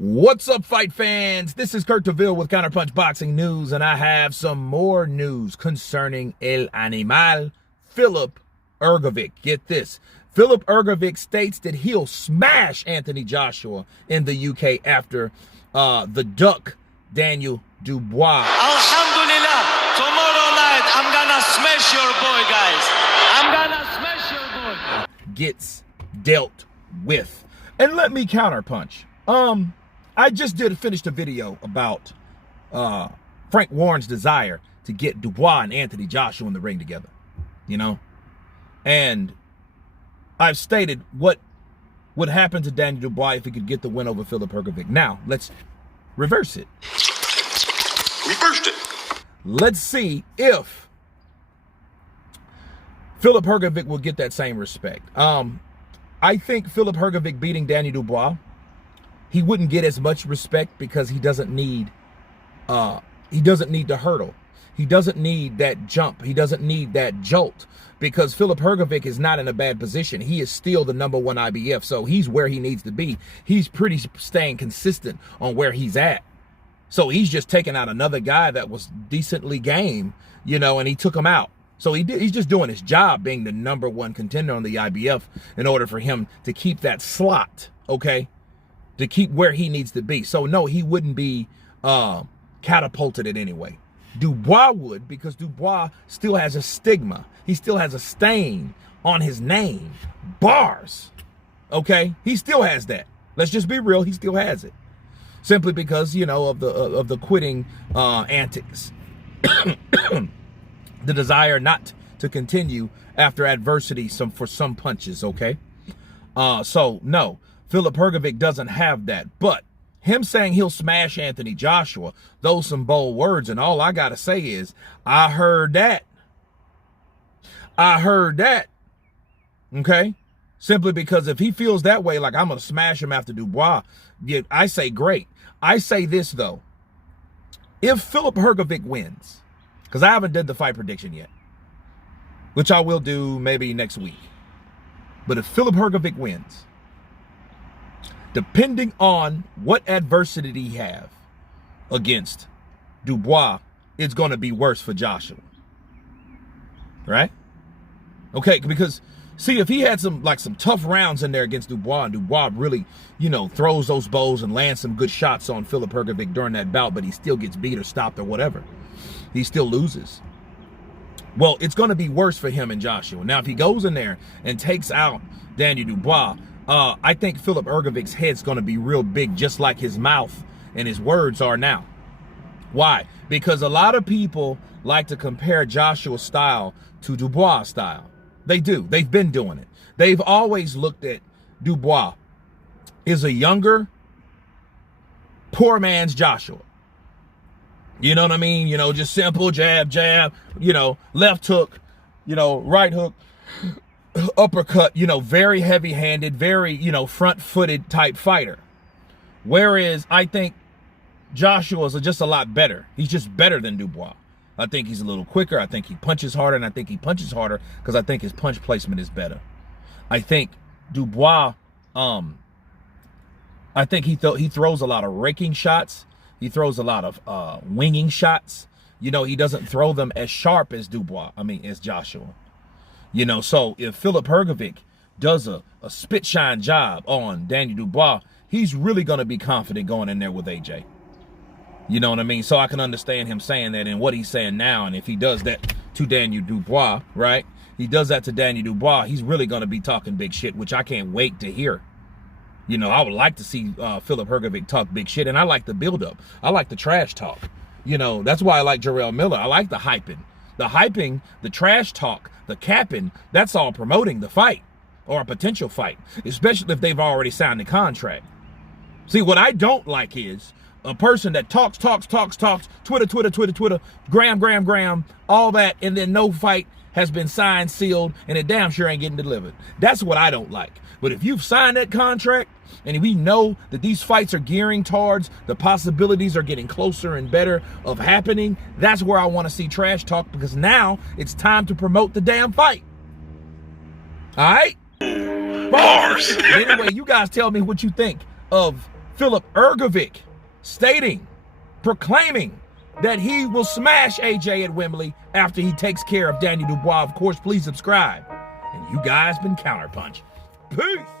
What's up, fight fans? This is Kurt DeVille with Counterpunch Boxing News, and I have some more news concerning El Animal, Filip Hrgovic. Get this. Filip Hrgovic states that he'll smash Anthony Joshua in the UK after the Duck, Daniel Dubois. Alhamdulillah, tomorrow night I'm gonna smash your boy, guys. I'm gonna smash your boy. Gets dealt with. And let me counterpunch. I just finished a video about Frank Warren's desire to get Dubois and Anthony Joshua in the ring together, you know? And I've stated what would happen to Daniel Dubois if he could get the win over Filip Hrgovic. Now, let's reverse it. Reversed it. Let's see if Filip Hrgovic will get that same respect. I think Filip Hrgovic beating Daniel Dubois, he wouldn't get as much respect because he doesn't need the hurdle. He doesn't need that jump. He doesn't need that jolt because Filip Hrgovic is not in a bad position. He is still the #1 IBF, so he's where he needs to be. He's pretty staying consistent on where he's at. So he's just taking out another guy that was decently game, you know, and he took him out. So he's just doing his job being the #1 contender on the IBF in order for him to keep that slot, okay? To keep where he needs to be. So no, he wouldn't be catapulted in any way. Dubois would, because Dubois still has a stigma. He still has a stain on his name. Bars, okay? He still has that. Let's just be real, he still has it. Simply because, you know, of the quitting antics. The desire not to continue after adversity for some punches, okay? So no, Filip Hrgovic doesn't have that, but him saying he'll smash Anthony Joshua, those some bold words, and all I gotta say is, I heard that. I heard that, okay? Simply because if he feels that way, like I'm gonna smash him after Dubois, I say great. I say this though, if Filip Hrgovic wins, because I haven't did the fight prediction yet, which I will do maybe next week, but if Filip Hrgovic wins, depending on what adversity he have against Dubois, it's going to be worse for Joshua. Right? Okay, because see, if he had some tough rounds in there against Dubois, and Dubois really, you know, throws those bows and lands some good shots on Filip Hrgovic during that bout, but he still gets beat or stopped or whatever, he still loses. Well, it's going to be worse for him and Joshua. Now, if he goes in there and takes out Daniel Dubois, I think Filip Hrgovic's head's going to be real big, just like his mouth and his words are now. Why? Because a lot of people like to compare Joshua's style to Dubois' style. They do. They've been doing it. They've always looked at Dubois as a younger, poor man's Joshua. You know what I mean? You know, just simple jab, jab, you know, left hook, you know, right hook, uppercut, you know, very heavy-handed, very, you know, front-footed type fighter. Whereas I think Joshua's just a lot better. He's just better than Dubois. I think he's a little quicker. I think he punches harder, and I think he punches harder because I think his punch placement is better. I think Dubois, I think he throws a lot of raking shots. He throws a lot of winging shots. You know, he doesn't throw them as sharp as as Joshua. You know, so if Filip Hrgovic does a spit shine job on Daniel Dubois, he's really going to be confident going in there with AJ. You know what I mean? So I can understand him saying that and what he's saying now. And if he does that to Daniel Dubois, right? He does that to Daniel Dubois, he's really going to be talking big shit, which I can't wait to hear. You know, I would like to see Filip Hrgovic talk big shit, and I like the build-up. I like the trash talk. You know, that's why I like Jarrell Miller. I like the hyping. The hyping, the trash talk, the capping, that's all promoting the fight or a potential fight, especially if they've already signed the contract. See, what I don't like is a person that talks, Twitter, gram, all that, and then no fight has been signed, sealed, and it damn sure ain't getting delivered. That's what I don't like. But if you've signed that contract, and we know that these fights are gearing towards, the possibilities are getting closer and better of happening, that's where I want to see trash talk, because now it's time to promote the damn fight. All right? Bars. Anyway, you guys tell me what you think of Filip Hrgovic proclaiming that he will smash AJ at Wembley after he takes care of Daniel Dubois. Of course, please subscribe. And you guys been Counterpunch. Peace.